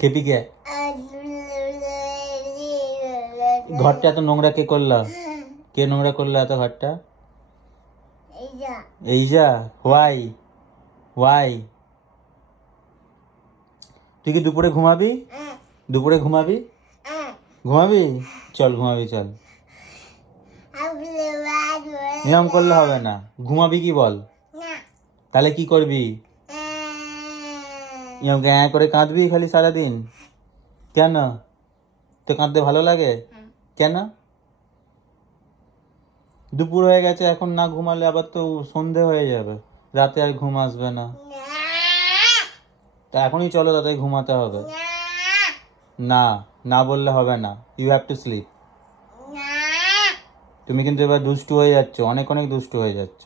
খেপিকে ঘরটা এত নোংরা কে করলো? কে নোংরা করলো এত ঘরটা? এই যা হোয়াই হোয়াই তুই কি দুপুরে ঘুমাবি? দুপুরে ঘুমাবি? ঘুমাবি? চল ঘুমাবি চল। নিয়ম করলে হবে না। ঘুমাবি কি বল? তাহলে কি করবি? এরকম গ্যাঁ করে কাঁদবি খালি সারাদিন? কেন? তো কাঁদতে ভালো লাগে? কেন? দুপুর হয়ে গেছে, এখন না ঘুমালে আবার তো সন্ধে হয়ে যাবে, রাতে আর ঘুম আসবে না। তা এখনই চলো, তাতে ঘুমাতে হবে। না, না বললে হবে না। You have to sleep. তুমি কিন্তু এবার দুষ্টু হয়ে যাচ্ছ, অনেক অনেক দুষ্টু হয়ে যাচ্ছ।